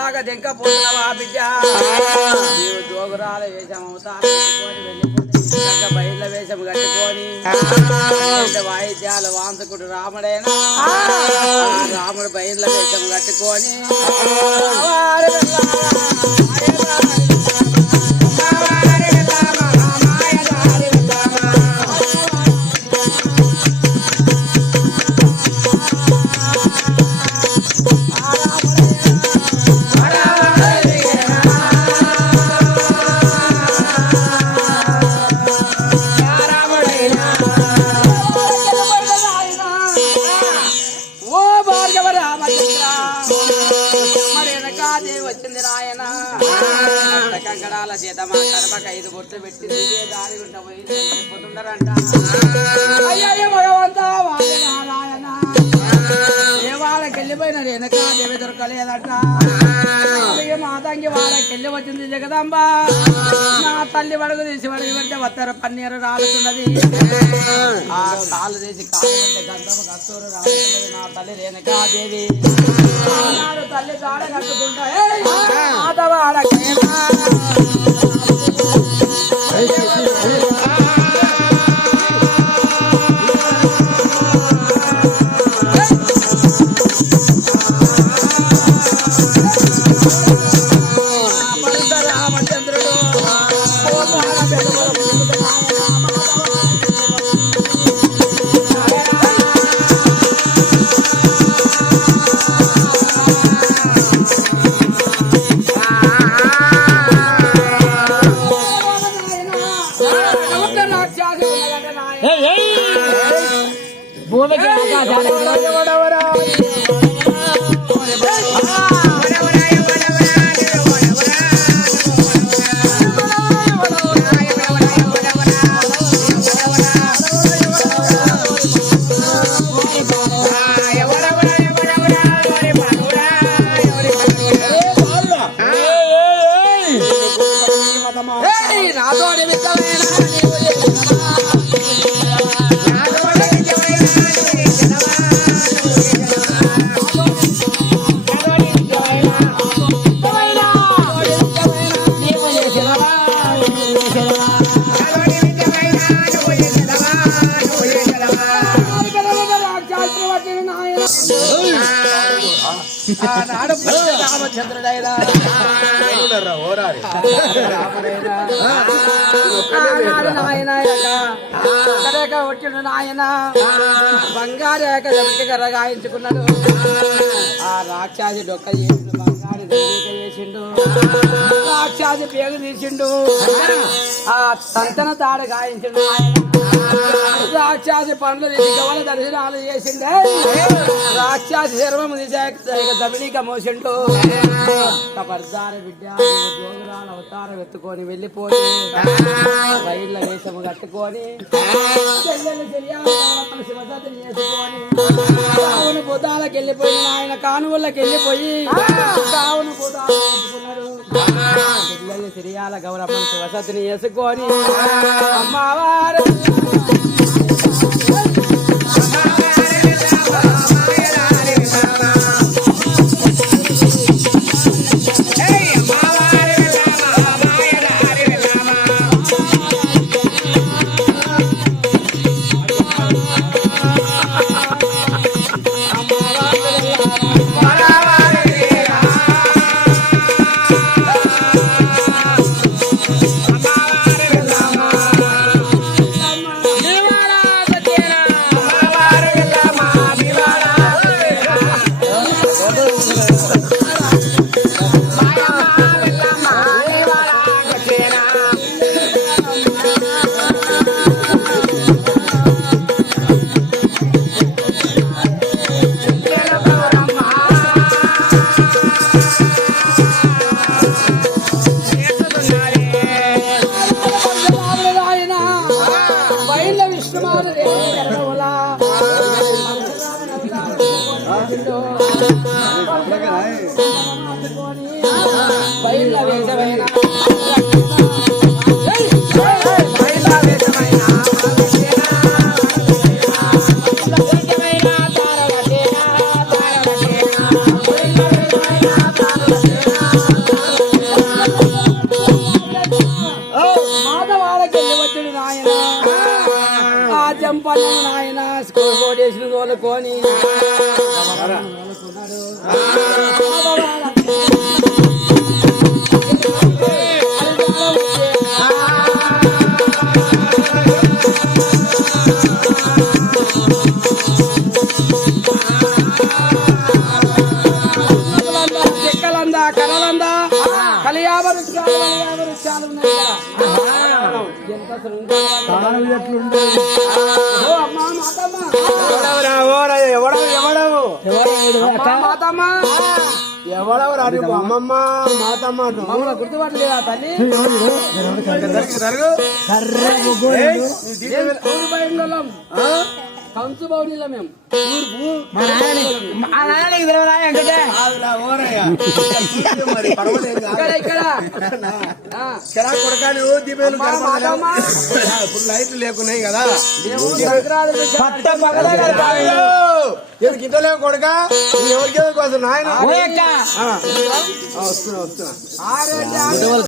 లాగా దెంక పోతున్నావా బిడ్డ జోగురాల వేషం అవుతాను బయట వేషం కట్టుకొని వాయిద్యాలు వాంతకుడు రాముడైనా రాముడు బయట వేషం కట్టుకొని వచ్చింది రాయన కంకడాల చేతమా కడపక 5 బొట్లు పెట్టి దారి ఉంటా పోయి చెప్పుతుండరంట అయ్యో భగవంతా నారాయణ ఏ వాళ్ళకి వెళ్ళిపోయినారు వెనక దేవి దొరకలేదట మా తంగి వాళ్ళకి వెళ్ళి వచ్చింది జగదాంబ నా తల్లి వడుగు తీసి వడుగు పెడితే వత్తర పన్నీరు రాలుతున్నది ఆ కాలు తీసి కాలు పెడితే గంధము కస్తూరు రాలుతున్నది నా తల్లి రేణుకాదేవి తల్లి కాడ కట్టుకుంటా రామచంద్రుడు భూమికి రామచంద్రుడైనా వచ్చిండు నాయన బంగారేక రగాయించుకున్నాడు ఆ రాక్షాసి డొక్క చేసిండు బంగారు చేసిండు రాక్షాసి పేగు తీసిండు ఆ సంతన తాడు గాయించిండు ఆయన రాక్షాసి పండ్లు తీసి గవల దర్శనాలు చేసిండే రాక్షాసి శర్మము దమిళిక మోసిండు కబర్దార బిడ్డ జోగురాల అవతారం ఎత్తుకొని వెళ్ళిపోయి రైళ్ల వేషము కట్టుకొని శివసతిని చేసుకొని కావును బుధాలకు వెళ్ళిపోయి ఆయన కానువుళ్ళకి వెళ్ళిపోయి కావును బుధాలు ఎత్తుకున్నాడు పిల్లల్ని సిరియాల గౌరమ్మను శివసతిని చేసుకొని అమ్మవారు తోలుకొని చెక్కలందా కలలందా కలియాభ వృక్షాలు ఉన్నాయి ఎవడెవరు అది అమ్మమ్మ మాతమ్మ గుర్తుపట్టలేదా తల్లి కంచు బౌడీలో మేము లైట్లు లేకున్నాయి కదా గింత లేవు కొడుక ఎవరికి కోసం నాయన వస్తున్నా